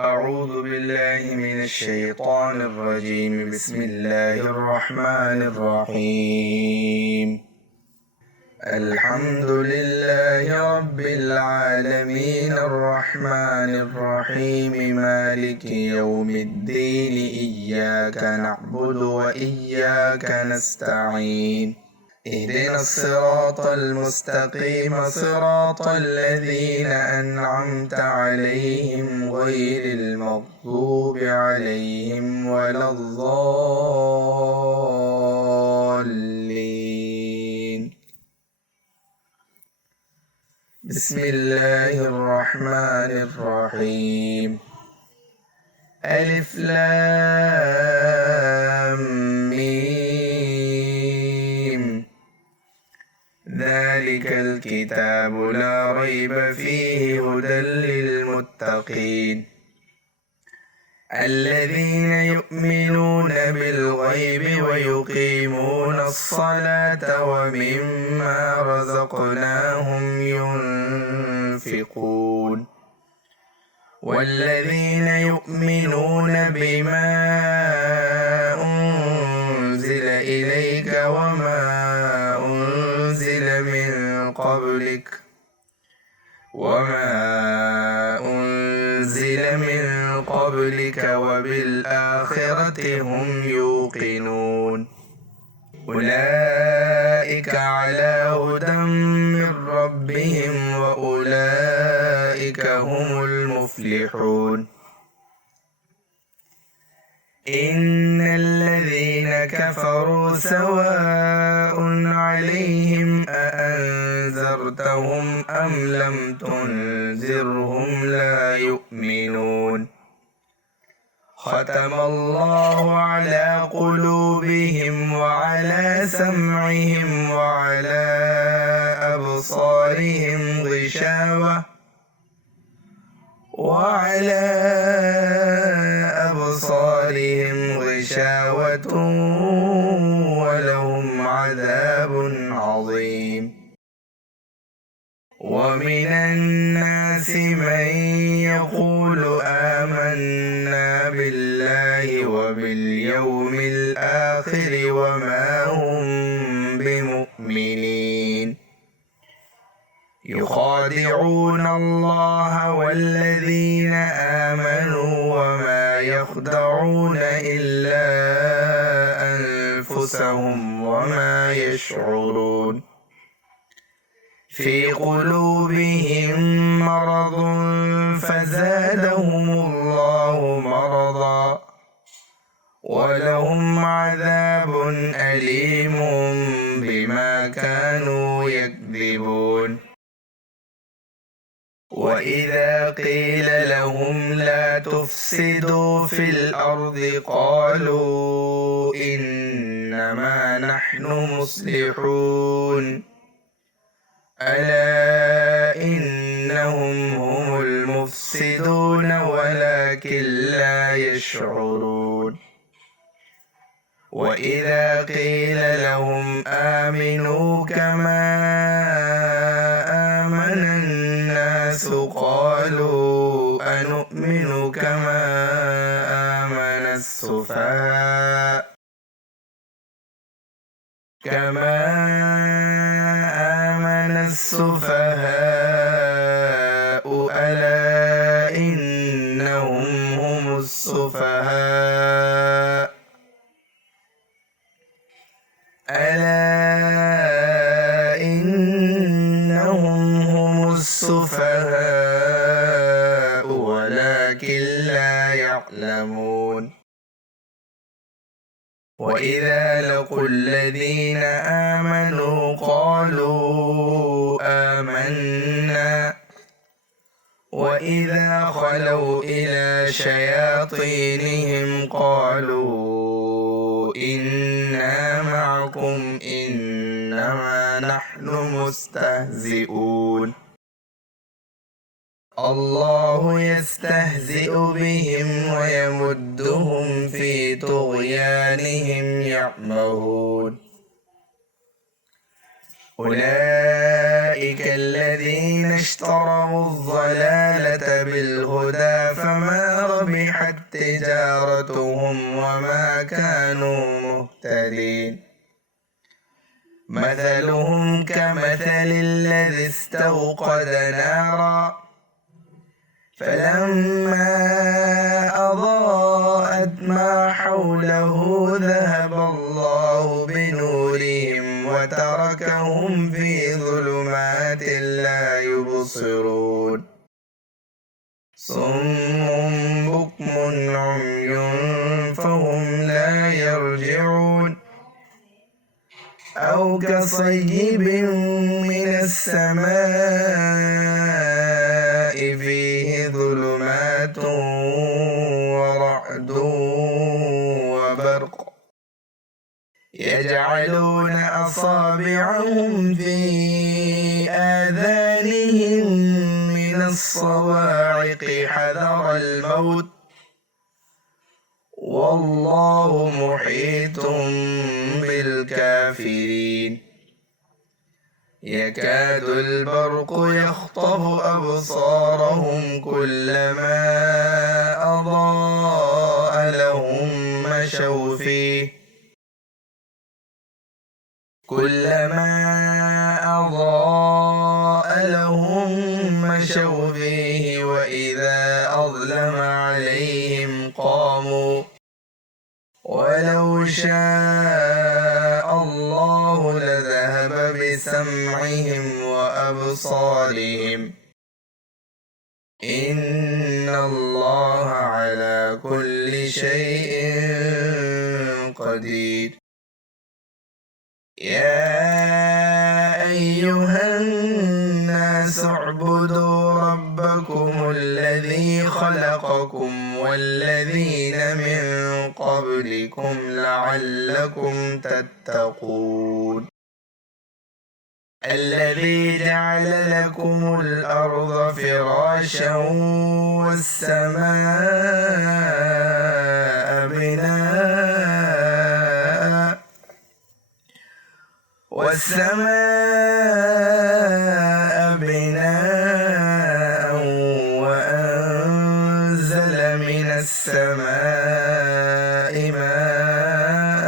أعوذ بالله من الشيطان الرجيم. بسم الله الرحمن الرحيم. الحمد لله رب العالمين الرحمن الرحيم مالك يوم الدين إياك نعبد وإياك نستعين اهدنا الصراط المستقيم صراط الذين أنعمت عليهم غير المغضوب عليهم ولا الضالين. بسم الله الرحمن الرحيم. ألف لام ميم. ذلك الكتاب لا ريب فيه هدى للمتقين الذين يؤمنون بالغيب ويقيمون الصلاة ومما رزقناهم ينفقون والذين يؤمنون بما أنزل إليك وما أنزل من قبلك وبالآخرة هم يوقنون أولئك على هدى من ربهم وأولئك هم المفلحون. إن الذين كفروا سواء عليهم أأنذرتهم أم لم تنذرهم لا يؤمنون. ختم الله على قلوبهم وعلى سمعهم وعلى أبصارهم غشاوة ولهم عذاب عظيم. ومن الناس من يقول آمنا بالله وباليوم الآخر وما هم بمؤمنين يخادعون الله والذين آمنوا وما يخدعون إلا أنفسهم وما يشعرون. في قلوبهم مرض فزادهم الله مرضا ولهم عذاب أليم بما كانوا يكذبون. وإذا قيل لهم لا تفسدوا في الأرض قالوا إنما نحن مصلحون ألا إنهم هم المفسدون ولكن لا يشعرون. وإذا قيل لهم آمنوا كما آمن الناس قالوا أنؤمن كما آمن السفهاء ألا إنهم هم السفهاء ولكن لا يعلمون. وإذا لقوا الذين آمنوا قالوا آمنا وإذا خلوا إلى شياطينهم قالوا إنا معكم إنما نحن مستهزئون. الله يستهزئ بهم ويمدهم في طغيانهم يعمهون. أولئك الذين اشتروا الضلالة بالهدى فما حبحت تجارتهم وما كانوا مهتدين مثلهم كمثل الذي استوقد نارا فلما أضاءت ما حوله ذهب الله بنورهم وتركهم في ظلمات لا يبصرون صم بكم عمي فهم لا يرجعون أو كصيب من السماء فيه ظلمات ورعد وبرق يجعلون أصابعهم في آذانهم من الصواعق حذر الموت والله محيط بالكافرين يكاد البرق يخطف أبصارهم كلما أضاء لهم مشوا فيه وإذا أظلم عليهم قاموا ولو شاء الله لذهب بسمعهم وأبصارهم إن الله على كل شيء قدير يا أيها الناس اعبدوا ربكم الذي خلقكم والذين من قبلكم لعلكم تتقون الذي جعل لكم الأرض فراشا والسماء بناء وأنزل من السماء ماء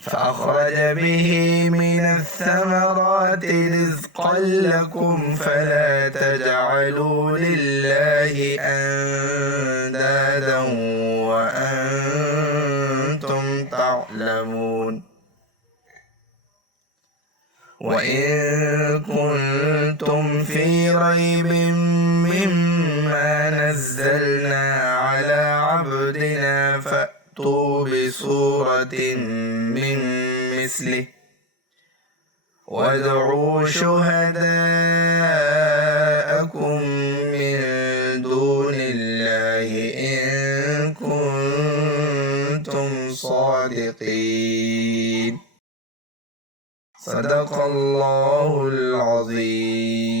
فأخرج به من الثمرات رزقا لكم فلا تجعلوا لله أندادا وأنتم تعلمون وإن كنتم في ريب مما نزلنا على عبدنا فأتوا بسورة من مثله وادعوا شهداءكم من دون الله إن كنتم صادقين صدق الله العظيم.